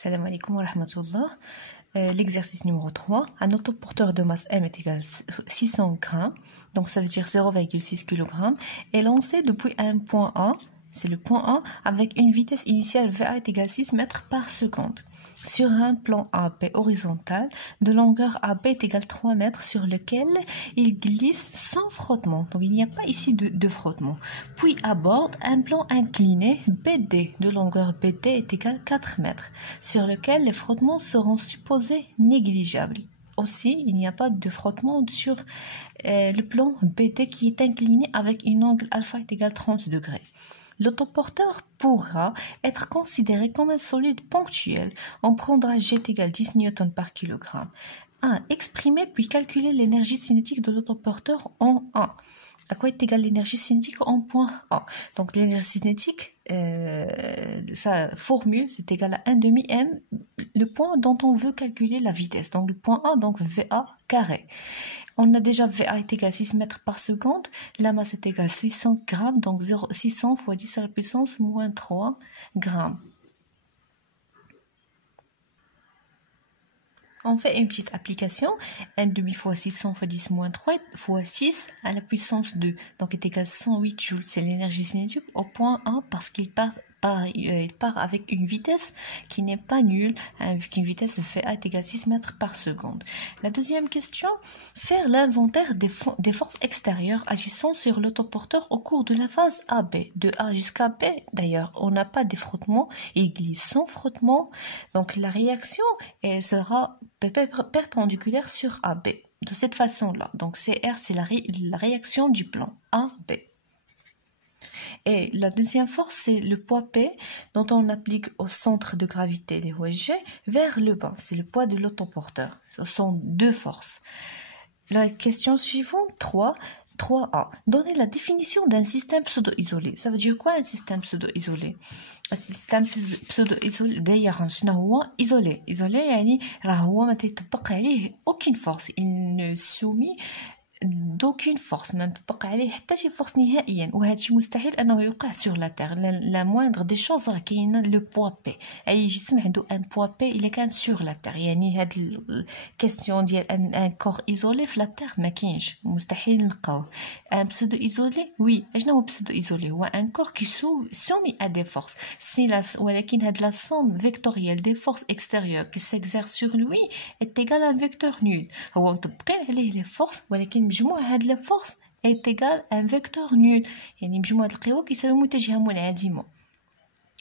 Salam alaikum wa rahmatullah. L'exercice numéro 3, un autoporteur de masse M est égal à 600 grammes, donc ça veut dire 0,6 kg, est lancé depuis un point A, c'est le point A, avec une vitesse initiale VA est égale à 6 mètres par seconde. Sur un plan AB horizontal, de longueur AB est égale à 3 mètres sur lequel il glisse sans frottement. Donc il n'y a pas ici de frottement. Puis aborde un plan incliné BD, de longueur BD est égal à 4 mètres, sur lequel les frottements seront supposés négligeables. Aussi, il n'y a pas de frottement sur le plan BD qui est incliné avec une angle alpha est égal à 30 degrés. L'autoporteur pourra être considéré comme un solide ponctuel. On prendra G est égal à 10 N par kilogramme. 1. Exprimer puis calculer l'énergie cinétique de l'autoporteur en 1. À quoi est égale l'énergie cinétique en point A? Donc l'énergie cinétique, sa formule, c'est égal à 1 demi M, le point dont on veut calculer la vitesse. Donc le point A, donc VA carré. On a déjà VA est égal à 6 mètres par seconde, la masse est égale à 600 grammes, donc 600 fois 10 à la puissance moins 3 grammes. On fait une petite application, 1 demi fois 600 fois 10 moins 3 fois 6 à la puissance 2, donc est égal à 108 joules. C'est l'énergie cinétique au point A parce qu'il part avec une vitesse qui n'est pas nulle, avec une vitesse VA est égale à 6 mètres par seconde. La deuxième question, faire l'inventaire des forces extérieures agissant sur l'autoporteur au cours de la phase AB. De A jusqu'à B, d'ailleurs, on n'a pas de frottement, il glisse sans frottement, donc la réaction sera perpendiculaire sur AB. De cette façon-là, donc CR, c'est la réaction du plan AB. Et la deuxième force, c'est le poids P dont on applique au centre de gravité des OSG vers le bas. C'est le poids de l'autoporteur. Ce sont deux forces. La question suivante, 3A. Donner la définition d'un système pseudo-isolé. Ça veut dire quoi un système pseudo-isolé? Un système pseudo-isolé, d'ailleurs, isolé. Isolé, يعني راه هو ما تطبق عليه aucune force. Il ne soumet d'aucune force, ما تطبق عليه حتى شي فورس نهائيا، وهذا الشيء مستحيل انه يوقع sur la terre. la moindre des choses راه كاينه لو بوا بي، اي جسم عنده ان بوا بي الا كان sur la terre. يعني هاد الكاستيون ديال ان كور ايزولي في لا تير ما كاينش، مستحيل نلقاوه. ان بسودو ايزولي وي، اشنو هو بسودو ايزولي؟ هو ان كور كي soumis à des forces. ولكن هاد la somme vectorielle des forces extérieures qui s'exercent sur lui est égale à un vecteur nul. هو مطبقين عليه les forces، ولكن مجموع هاد لا فورس est égal à un vecteur nul. يعني مجموع هاد القوى كيساوي متجهة منعدمة.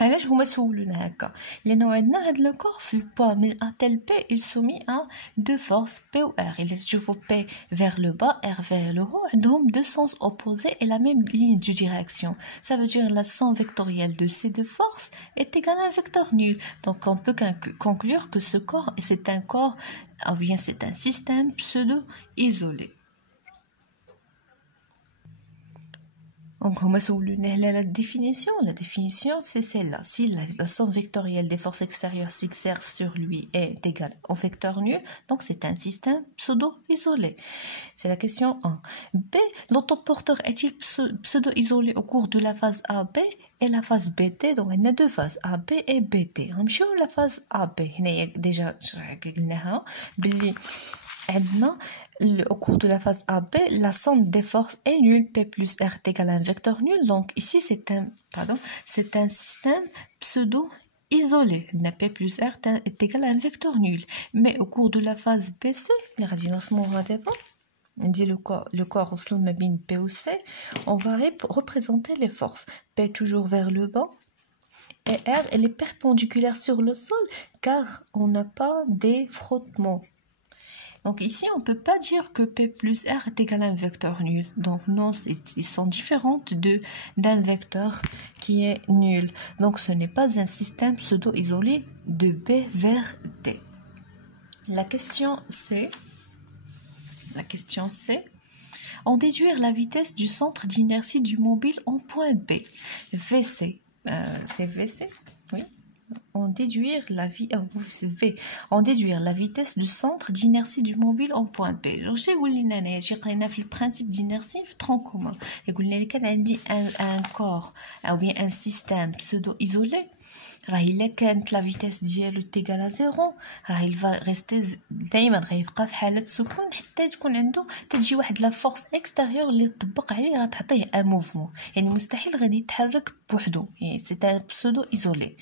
علاش هما سولونا هكا؟ لانه عندنا هاد لو كور في البوا من A tel P il soumis à deux forces P ou R. Il تشوفوا P vers le bas, R vers le haut, عندهم deux sens opposés et la même ligne de direction. Ça veut dire la somme vectorielle de ces deux forces est égale à un vecteur nul. Donc on peut conclure que ce corps c'est un corps, ou bien c'est un système pseudo-isolé. Donc, on va la définition. La définition, c'est celle-là. Si la somme vectorielle des forces extérieures s'exerce sur lui est égale au vecteur nul, donc c'est un système pseudo-isolé. C'est la question 1. B. L'autoporteur est-il pseudo-isolé au cours de la phase AB et la phase BT? Donc, il y a deux phases, AB et BT. On va voir la phase AB. Déjà, au cours de la phase AB, la somme des forces est nulle, P plus R est égal à un vecteur nul. Donc ici, c'est un système pseudo-isolé. P plus R est égal à un vecteur nul. Mais au cours de la phase BC, le corps P ou C, on va représenter les forces. P toujours vers le bas. Et R, elle est perpendiculaire sur le sol car on n'a pas des frottements. Donc ici, on ne peut pas dire que P plus R est égal à un vecteur nul. Donc non, ils sont différentes d'un vecteur qui est nul. Donc ce n'est pas un système pseudo-isolé de B vers D. La question C. En déduire la vitesse du centre d'inertie du mobile en point B. VC. C'est VC? Oui. En déduire la vitesse du centre d'inertie du mobile en point B. Donc, je vais le principe d'inertie tronc commun. Et un corps ou bien un système pseudo-isolé راهي الا كانت لا فيتاس ديالو تيغال زيرو راه il va rester دائما غيبقى في حاله سكون حتى تكون عنده تجي واحد لا فورس اكستيريور اللي تطبق عليه غتعطيه ان موفمون يعني مستحيل غادي يتحرك بوحدو يعني سي ان بسودو ايزولي.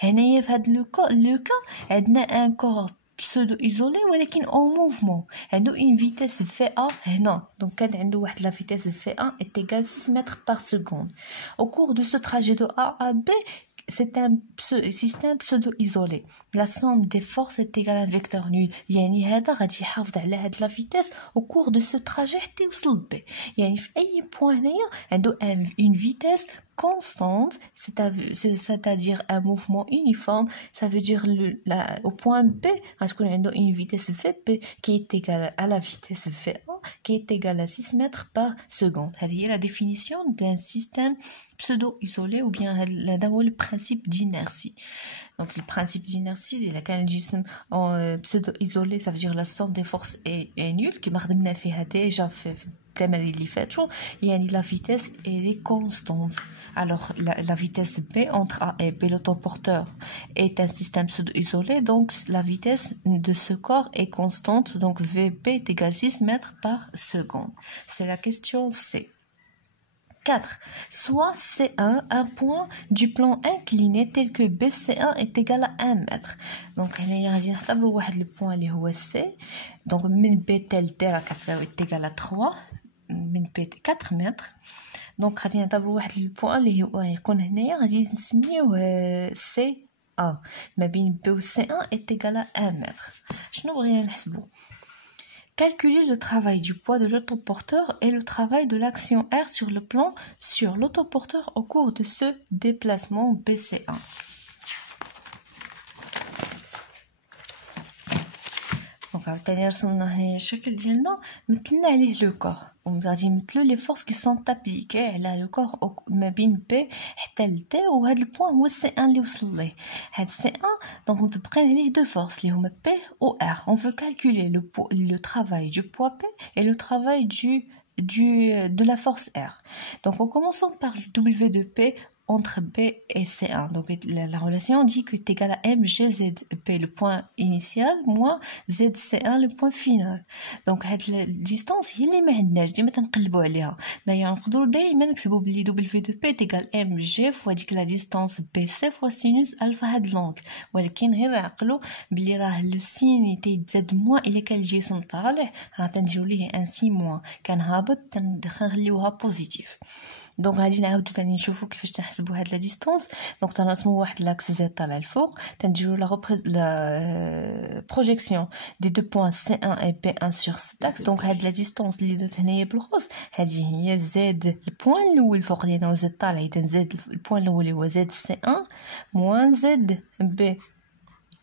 هنايا في هذا لو كا عندنا ان كور pseudo isolé ولكن en mouvement عنده une vitesse VA هنا donc كان عنده واحد la vitesse VA est égale 6 mètres par seconde. Au cours de ce trajet de A à B c'est un système pseudo-isolé. La somme des forces est égale à un vecteur nul. يعني هذا غادي يحافظ على هاد la vitesse au cours de ce trajet حتى يوصل ل B. يعني في أي point هنايا عنده une vitesse constante, c'est-à-dire un mouvement uniforme. Ça veut dire au point B, on a une vitesse Vp qui est égale à la vitesse Va qui est égale à 6 mètres par seconde. C'est la définition d'un système pseudo-isolé ou bien le principe d'inertie. Donc le principe d'inertie, il a un pseudo-isolé, ça veut dire la somme des forces est nulle, qui m'a déjà fait. La vitesse est constante. Alors la vitesse B entre A et B, l'autoporteur est un système pseudo-isolé, donc la vitesse de ce corps est constante, donc Vp est égal à 6 mètres par seconde. C'est la question C. 4. Soit C1, un point du plan incliné tel que BC1 est égal à 1 mètre. Donc, on a le point qui est C. Donc, min B tel D est égal à 3. من بي 4 متر دونك غادي نعتبروا واحد البوان اللي هو يكون هنايا غادي نسميوه سي 1 ما بين بي و سي 1 est égal à 1 mètre. شنو بغينا نحسبوا؟ Calculer le travail du poids de l'autoporteur et le travail de l'action R sur le plan sur l'autoporteur au cours de ce déplacement BC1. Donc عاوتاني رسمنا هنا الشكل ديالنا مثلنا عليه لو كور وغادي نمثلو لي فورس كي سون ابليكي على لو كور ما بين بي حتى ل دي وهذا البوين هو سي 1 اللي وصل ليه. هاد سي 1 دونك مطبقين عليه دو فورس اللي هما بي و ار. On veut calculer le travail du poids P et le travail de la force R. Donc en commençant par le W de P entre B et C1. Donc la relation dit que est égal à MGZP, le point initial, moins ZC1, le point final. Donc cette distance هي اللي ما عندناش ديما تنقلبوا عليها. D'ailleurs نقدروا دائما نكتبوا بلي W de P est égal à MG fois ديك la distance BC fois sinus alpha هاد لونغ. ولكن غير عقلوا بلي راه لو سين تيتزاد موان الا كان الجسم طالع راه تنديروا ليه ان سي موان كان هابط تنخليوها بوزيتيف. دونك غادي نعاودو ثاني نشوفو كيفاش تنحسبوا هاد لا ديستانس. دونك تنرسمو واحد لاكس زد طالع الفوق تنديرو لا بروجيكسيون دي دو بوين C1 et P1 sur cet axe. دونك هاد لا ديستانس اللي درت هنايا بالغوص هادي هي زد البوين الاول فوق لينا وزد طالع اذا زد البوين الاول هو زد C1 موان زد B.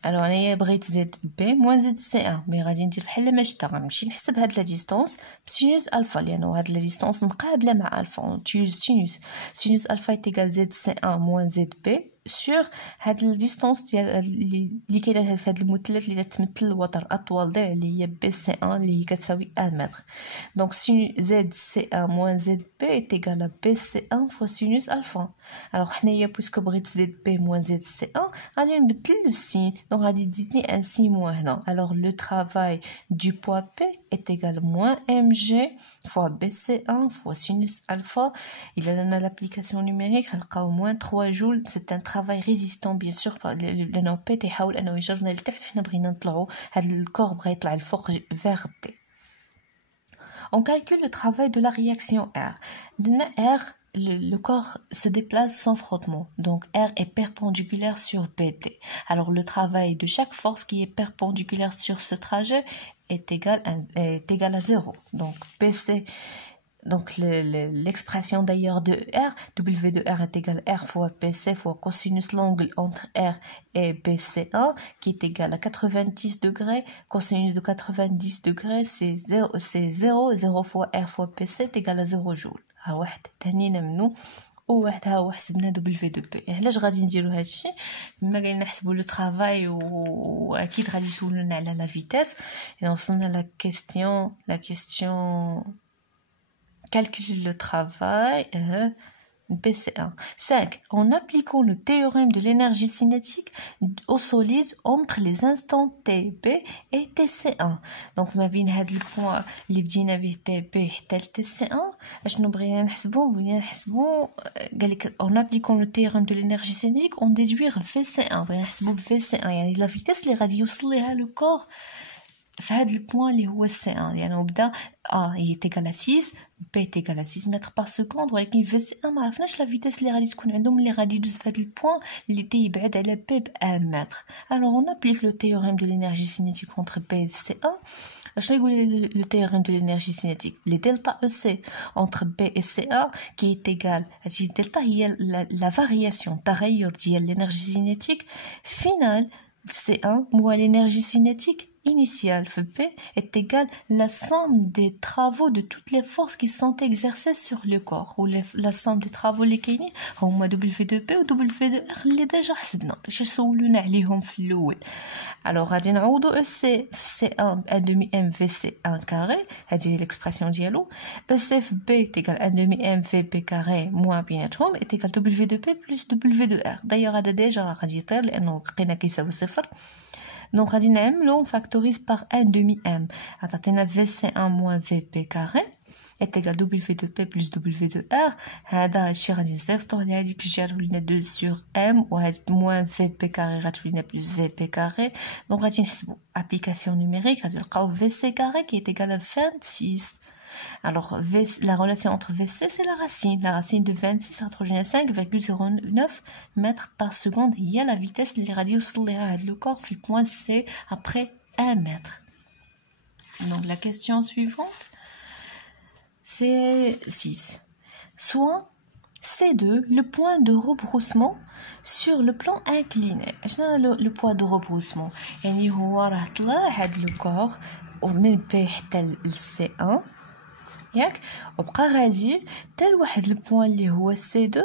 الوغ انايا بغيت زد بي موان زد سي 1 مي غادي ندير بحال ما شتا غنمشي نحسب هاد لا ديستانس بسينوس الفا لانه هاد لا ديستانس مقابله مع الفا تيوز سينوس الفا ايكال زد سي 1 موان زد بي sur هاد الديستانس ديال اللي كاينه في هاد المثلث اللي تمثل الوتر اطول ضلع اللي هي بي سي 1 اللي هي كتساوي 1 متر. دونك زد سي 1 موان زد بي ايت ايكال بي سي 1 فوا سينوس الفا. الوغ حنايا بويسكو بغيت زد بي موان زد سي 1 غادي نبدل لو سين دونك غادي تزيدني ان سي موان هنا. الوغ لو travail du poids P est égal moins mg fois bc1 fois sinus alpha. Il a donné l'application numérique غنلقاو moins 3 joules. C'est un travail résistant bien sûr لأنه P تيحاول أنه يجرنا لتحت حنا بغينا نطلعو هاد الكور بغا يطلع الفوق vers D. On calcule le travail de la réaction R. عندنا R le corps se déplace sans frottement. Donc R est perpendiculaire sur BD. Alors le travail de chaque force qui est perpendiculaire sur ce trajet est égal à 0. Donc PC, donc l'expression d'ailleurs de R, W de R est égal à R fois PC fois cosinus l'angle entre R et BC1 qui est égal à 90 degrés. Cosinus de 90 degrés c'est 0, 0 fois R fois PC est égal à 0 joule. ها واحد تهنينا منو وواحد ها هو حسبنا دبليو دو بي. علاش غادي نديرو هادشي؟ بما قالنا نحسبوا لو طرافاي واكيد غادي يسولونا على لا فيتاس. وصلنا لا كيستيون calculer le travail BC1. 5. En appliquant le théorème de l'énergie cinétique au solide entre les instants TB et TC1. Donc ما بين هاد البوان اللي بدينا به TB حتى TC1 اشنو بغينا نحسبو قال لك en appliquant le théorème de l'énergie cinétique on déduire VC1 بغينا نحسبو VC1 يعني لا فيتاس اللي غادي يوصل ليها لو كور في هذا البوان اللي هو C1 يعني وبدا A هي égal à 6 B est égal à 6 mètres par seconde ولكن في C1 ما عرفناش لا فيتاس اللي غادي تكون عندهم اللي غادي يدوز في هذا البوان اللي تيبعد على B ب 1 متر. Alors on applique le théorème de l'énergie cinétique entre B et C1. شنو يقول le théorème de l'énergie cinétique les delta EC entre B et CA qui est égal هذه delta هي la variation تغير ديال l'énergie cinétique finale C1 moins l'énergie cinétique initiale B est égale la somme des travaux de toutes les forces qui sont exercées sur le corps ou la somme des travaux اللي كاينين هما W2P و W2R اللي ديجا حسبنا باش سولونا عليهم في الاول. alors غادي نعوضوا EC في C1 1 demi m VC1 carré هذه هي l'expression ديالو EC في B est égal 1 demi m VB carré moins بيناتهم est égal W2P plus W2R. d'ailleurs هذا ديجا راه غادي يطير لانه لقينا كيساوي صفر. Donc, on factorise par 1 demi m. عطاتنا VC1 moins VP carré est égal W2P plus W2R. هذا الشيء غادي نصيفطوه لهاديك الجهة ولينا 2 sur m وهاد moins VP carré غتولينا plus VP carré. Donc غادي نحسبوا application numérique غادي نلقاو VC carré qui est égal à 26. Alors, la relation entre VC, c'est la racine. La racine de 26 entre 5,09 mètres par seconde. Il y a la vitesse de radio le corps fait point C après 1 mètre. Donc, la question suivante, c'est 6. Soit C2, le point de rebroussement sur le plan incliné. Le point de rebroussement. يعني هو راه طلع هاد لو كور ومن B حتى ل C1 ياك وبقى غادي حتى لواحد البوان اللي هو C2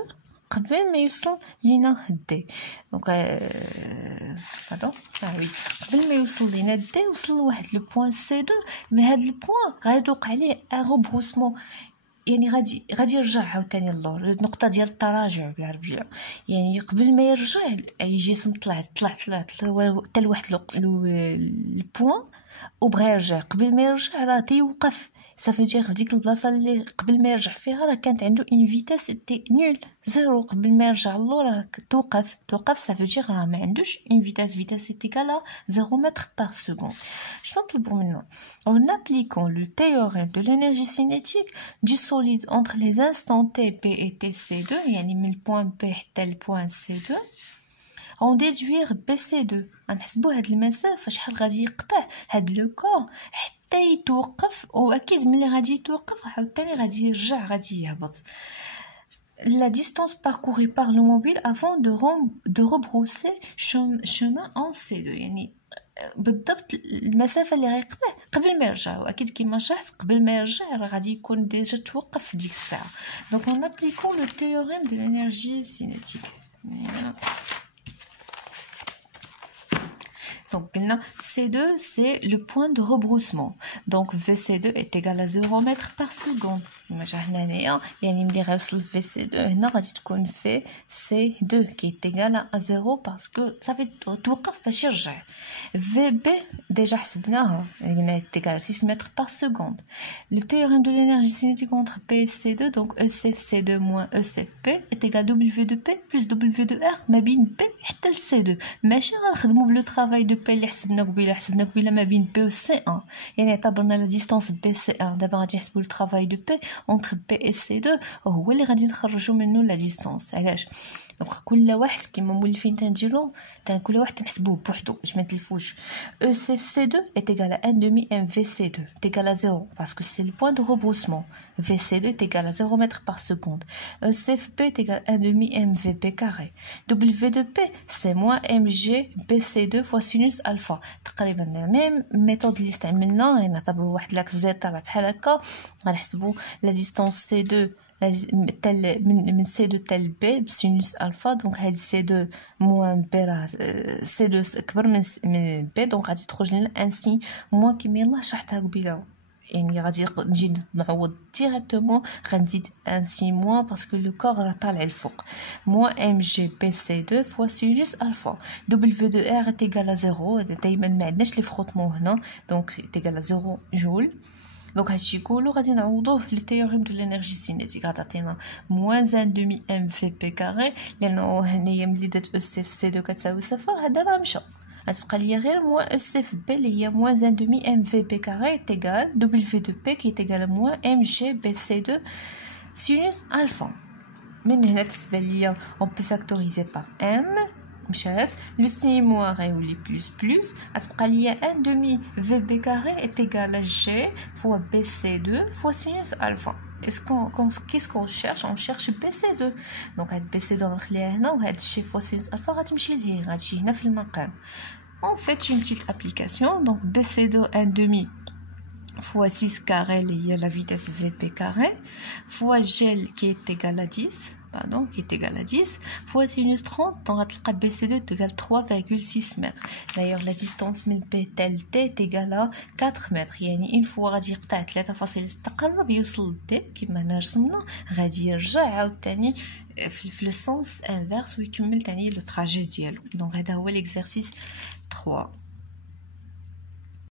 قبل ما يوصل لينا D. دونك هذا وي قبل ما يوصل لينا D وصل لواحد لو بوان C2 من هاد البوان غيدوق عليه ان روبروسمون يعني غادي يرجع عاوتاني اللور النقطه ديال التراجع بالعربيه يعني قبل ما يرجع يجي اسم طلع حتى لواحد البوان وبغى يرجع قبل ما يرجع راه تيوقف سافو في ديك البلاصه اللي قبل ما يرجع فيها راه كانت عنده اون فيتاس تي نول زيرو قبل ما يرجع اللور راه توقف سافو راه ما عندوش اون فيتاس تيكالا 0 متر بار سكوند. شنو نطلبوا منه en appliquant le théorème de l'énergie cinétique du solide entre les instants T, P et TC2 يعني من البوان B حتى البوان C2 on déduire BC2 غنحسبوا هاد المسافه شحال غادي يقطع هاد لو كور حتى يتوقف واكيد ملي غادي يتوقف عاوتاني غادي يرجع غادي يهبط. La distance parcourue par le mobile avant de rebrousser chemin en C2 يعني بالضبط المسافه اللي غيقطع قبل ما يرجع واكيد كيما شرحت قبل ما يرجع راه غادي يكون ديجا توقف في ديك الساعه. Donc on appliquons le théorème de l'énergie cinétique. Donc maintenant C2 c'est le point de rebroussement. Donc VC2 est égal à 0 mètres par seconde. كما شرحنا هنايا يعني ملي غيوصل VC2 هنا غادي تكون في C2 qui est égal à 0 parce que صافي توقف باش يرجع. VB déjà حسبناها قلنا est égal à 6 mètres par seconde. Le théorème de l'énergie cinétique entre P et C2 donc ECC2 moins ECP est égal à W2P plus W2R ما بين P حتى C2 ماشي غنخدموا بلو travail de P اللي حسبنا قبيله ما بين P و C1 يعني اعتبرنا لا ديستانس BC1 دابا غادي نحسبوا لو travail de P entre P et C2 وهو اللي غادي نخرجوا منه لا ديستانس. علاش دونك كل واحد كيما مولفين تنديرو كل واحد تنحسبوه بوحدو باش ما نتلفوش. ECC2 est égal à 1 demi m VC2 est égal à 0 parce que c'est le point de rebroussement. VC2 est égal à 0 mètres par seconde. ECFP est égal à 1 demi m VP carré. W2P c'est moins mg BC2 fois sinus alpha. تقريبا ميم ميثود اللي استعملنا نعتبروا واحد لاكس زد طالع بحال هكا غنحسبوا لا ديستانس C2 من C2 تال B بسينوس ألفا. دونك هاد C2 موان B راه C2 كبر من B دونك غادي تخرج لنا ان سين موان كيما يلاه شرحتها قبيله يعني غادي نجي نعوض ديريكتومون غنزيد ان 6 موان باسكو لو كور راه طالع الفوق موان ام جي بي سي 2 فوا سينوس الفا دبليو دو ار ايغال 0 دائما ما عندناش لي فروتمون هنا دونك ايغال 0 جول دونك هادشي كله غادي نعوضوه في لي تيوريم دو لينيرجي سينيتيك غتعطينا موان 1/2 ام في بي كاري لانه هنايا ملي درت او سي في سي 2 كتساوي صفر هذا راه مشى غتبقى ليا غير موان او سي في بي اللي هي موان 1/2 ام في بي كاري تيغال دبليو دو بي كي تيغال موان ام جي بي سي 2 سينوس الفا من هنا تتبان ليا اون بو فاكتوريزي بار ام مشات لو سي موان غيولي بلس بلس غتبقى ليا 1/2 في بي كاري est égal à g fois bc2 fois sinus alpha. Qu'est-ce qu'on cherche? On cherche bc2. Donc هاد bc2 غنخليها هنا وهاد g fois sinus alpha غتمشي لهيه غتجي هنا في المقام. On fait une petite application. Donc bc2 1/2 fois 6 carré il y a la vitesse vp carré fois g qui est égal à 10 pardon, qui est égal à 10 fois sinus 30 donc BC2 est égal à 3,6 mètres. D'ailleurs la distance من B tel T est égale à 4 mètres. يعني une fois غادي يقطع 3.6 تقرب يوصل ل D كما هنا رسمنا غادي يرجع عاوتاني في لو سونس انفيرس ويكمل تاني لو تراجي ديالو. دونك هذا هو l'exercice 3.